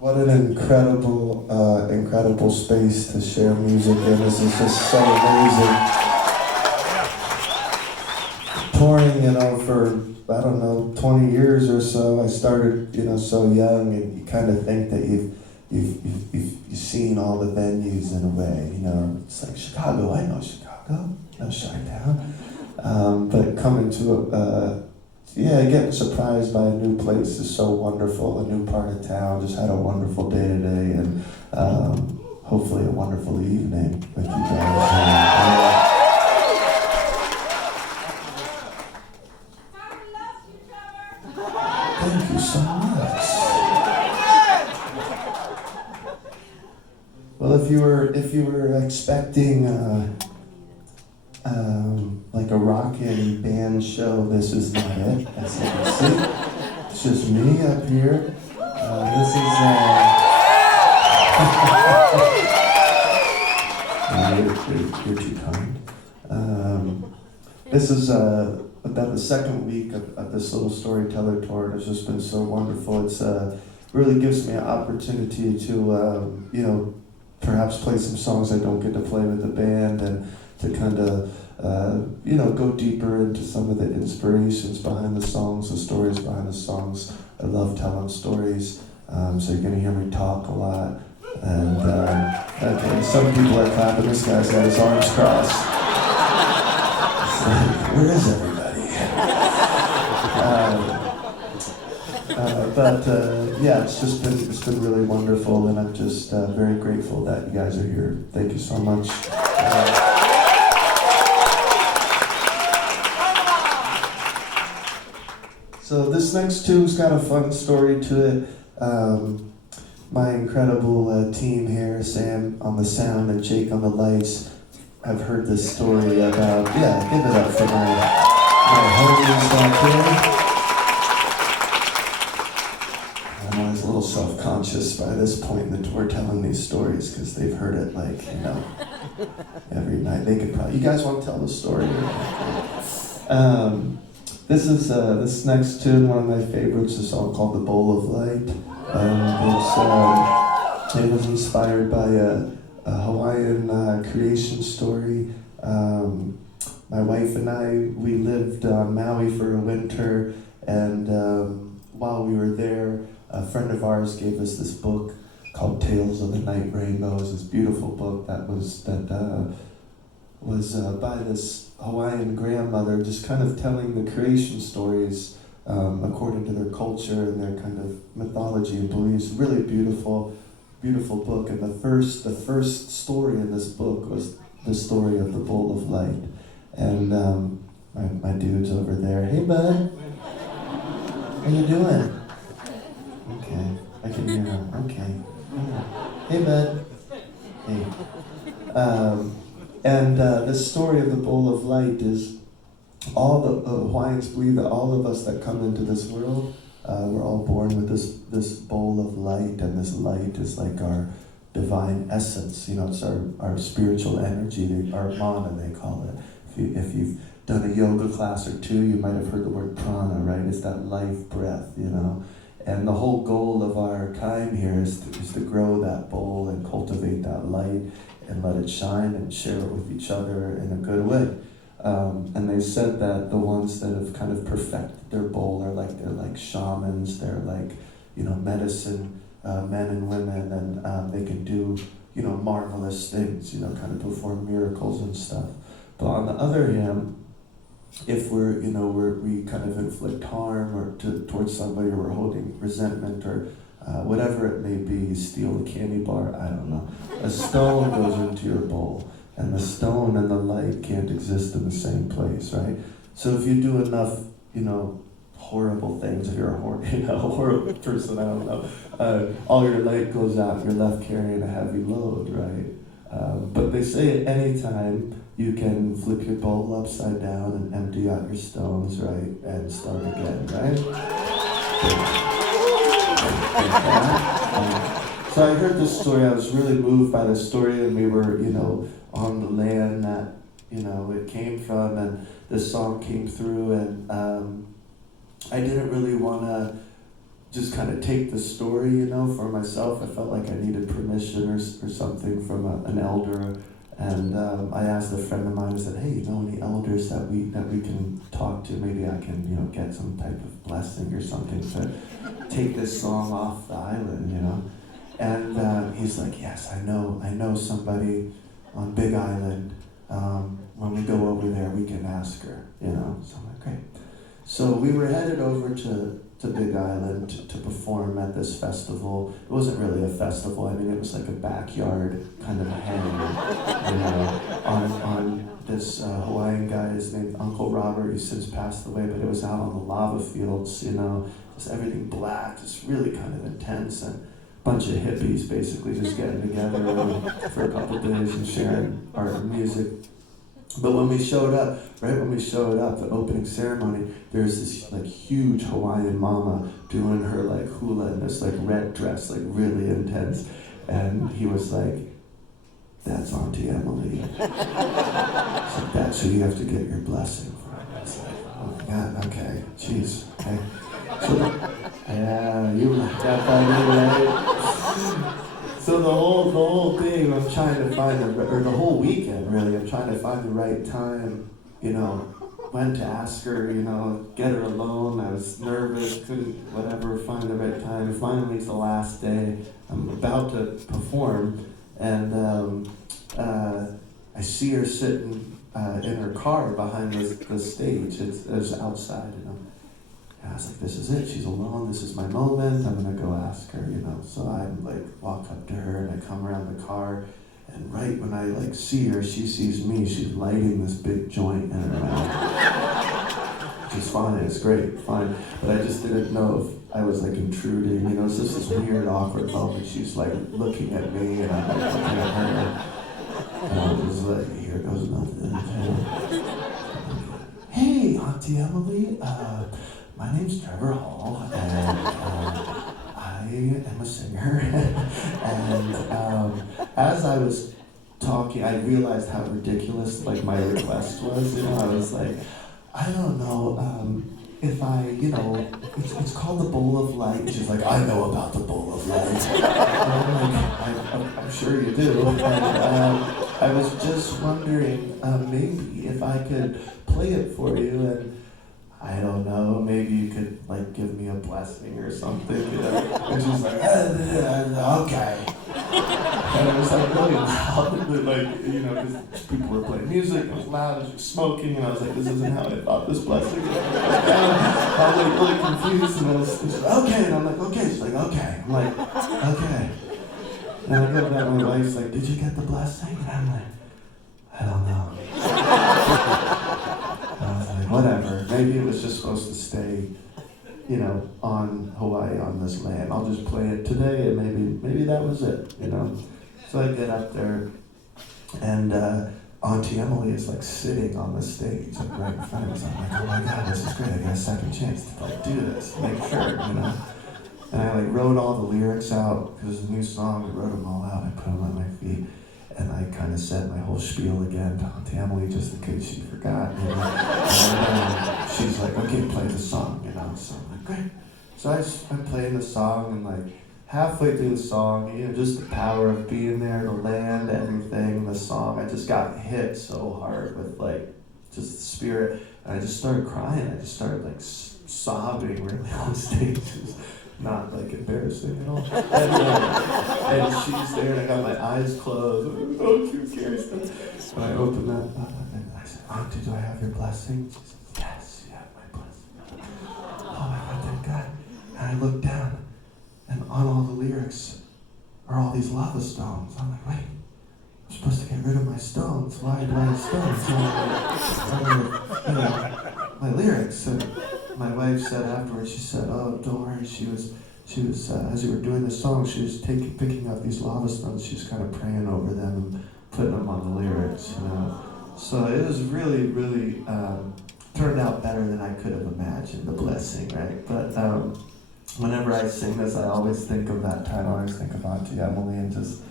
What an incredible space to share music in. This is just so amazing. Touring, for, I don't know, 20 years or so. I started, so young, and you kind of think that you've seen all the venues in a way. It's like Chicago, I know Chicago, Chi-Town. But coming to getting surprised by a new place is so wonderful. A new part of town. Just had a wonderful day today, and hopefully a wonderful evening with you guys. Thank you so much. Well, if you were expecting like a rockin' band show, this is not it. As you can see, it's just me up here. This is you're too kind. This is about the second week of this little storyteller tour. It's just been so wonderful. It's really gives me an opportunity to perhaps play some songs I don't get to play with the band, and to kind of go deeper into some of the inspirations behind the songs, the stories behind the songs. I love telling stories, so you're gonna hear me talk a lot. And okay, some people are clapping. This guy's got his arms crossed. It's like, where is everybody? It's been really wonderful, and I'm just very grateful that you guys are here. Thank you so much. So this next tune's got a fun story to it. My incredible team here, Sam on the sound and Jake on the lights, have heard this story about, give it up for my homies back here. I'm always a little self-conscious by this point in the tour telling these stories, because they've heard it every night. They could probably, you guys want to tell the story? This next tune, one of my favorites, is a song called The Bowl of Light. It was inspired by a Hawaiian creation story. My wife and I, we lived on Maui for a winter, and while we were there, a friend of ours gave us this book called Tales of the Night Rainbows, this beautiful book that was by this Hawaiian grandmother, just kind of telling the creation stories according to their culture and their kind of mythology and beliefs. Really beautiful book. And the first story in this book was the story of the Bowl of Light. And my dude's over there. Hey, bud. How you doing? Okay, I can hear him. Okay. Hey, bud. Hey. The story of the Bowl of Light is all the Hawaiians believe that all of us that come into this world, we're all born with this bowl of light, and this light is like our divine essence. It's our spiritual energy, our mana, they call it. If you've done a yoga class or two, you might have heard the word prana, right? It's that life breath, And the whole goal of our time here is to grow that bowl and cultivate that light and let it shine and share it with each other in a good way. And they said that the ones that have kind of perfected their bowl they're like shamans, they're like, medicine men and women, and they can do, marvelous things, kind of perform miracles and stuff. But on the other hand, if we kind of inflict harm towards somebody, or we're holding resentment, or whatever it may be, you steal a candy bar, I don't know, a stone goes into your bowl, and the stone and the light can't exist in the same place, right? So if you do enough, horrible things, if you're a horrible person, I don't know, all your light goes out, you're left carrying a heavy load, right? But they say at any time, you can flip your bowl upside down and empty out your stones, right? And start again, right? So I heard this story, I was really moved by this story, and we were, on the land that, it came from, and this song came through, and I didn't really want to just kind of take the story, for myself. I felt like I needed permission or something from an elder. And I asked a friend of mine, I said, hey, any elders that we can talk to? Maybe I can, get some type of blessing or something to take this song off the island, And he's like, yes, I know somebody on Big Island. When we go over there, we can ask her, So I'm like, great. So we were headed over to Big Island to perform at this festival. It wasn't really a festival. I mean, it was like a backyard kind of hang, on this Hawaiian guy. His named Uncle Robert. He's since passed away, but it was out on the lava fields, just everything black, just really kind of intense, and a bunch of hippies basically just getting together for a couple days and sharing art and music. But when we showed up, the opening ceremony, there's this like huge Hawaiian mama doing her like hula in this like red dress, like really intense. And he was like, that's Auntie Emily. So that's who you have to get your blessing from. I was like, oh my God, okay, jeez, okay. So, yeah, you got that right? So the whole thing, I'm trying to find the whole weekend really, I'm trying to find the right time, when to ask her, get her alone. I was nervous, couldn't, find the right time. Finally, it's the last day. I'm about to perform, and I see her sitting in her car behind the stage. It's outside, And I was like, this is it, she's alone, this is my moment, I'm gonna go ask her, So I walk up to her and I come around the car, and right when I see her, she sees me, she's lighting this big joint in her mouth. Which is fine, it's great, fine. But I just didn't know if I was intruding, it's just this weird, awkward moment. She's looking at me and I'm looking at her. And I was like, here goes nothing. Hey, Auntie Emily, my name's Trevor Hall, and I am a singer. And as I was talking, I realized how ridiculous my request was. I was like, I don't know if I, it's called the Bowl of Light. She's like, I know about the Bowl of Light. And I'm sure you do. And I was just wondering maybe if I could play it for you, and I don't know, maybe you could give me a blessing or something, And she's like, okay. And it was really loud, because people were playing music, it was loud, it was smoking, and I was like, this isn't how I thought this blessing was. I was really confused, and she's like, okay, and I'm like, okay. She's like, okay. I'm like, okay. And I go back, my wife's like, did you get the blessing? And I'm like, I don't know. I was like, whatever. Maybe it was just supposed to stay, on Hawaii, on this land. I'll just play it today, and maybe that was it, So I get up there, and Auntie Emily is sitting on the stage, right in front of us. I'm like, oh my God, this is great. I got a second chance to do this, make sure, And I wrote all the lyrics out, because it was a new song. I wrote them all out. I put them on my feet. And I kind of said my whole spiel again to Auntie Emily, just in case she forgot. And she's like, okay, play the song, So I'm like, great. So I'm playing the song, and halfway through the song, just the power of being there, the land, everything, the song, I just got hit so hard with just the spirit. And I just started crying. I just started sobbing really on stage. It was not embarrassing at all. And she's there, and I got my eyes closed. Don't you care? And I opened that up, and I said, Auntie, do I have your blessing? She said, yes, you have my blessing. Oh my God, thank God. And I looked down, and on all the lyrics are all these lava stones. I'm like, wait, I'm supposed to get rid of my stones. Why do I have stones? My lyrics. And my wife said afterwards, she said, oh, don't worry, she was as you were doing the song, she was picking up these lava stones, she was kind of praying over them and putting them on the lyrics, So it was really, really, turned out better than I could have imagined, the blessing, right? But whenever I sing this, I always think of that time. I always think of Auntie Emily, and just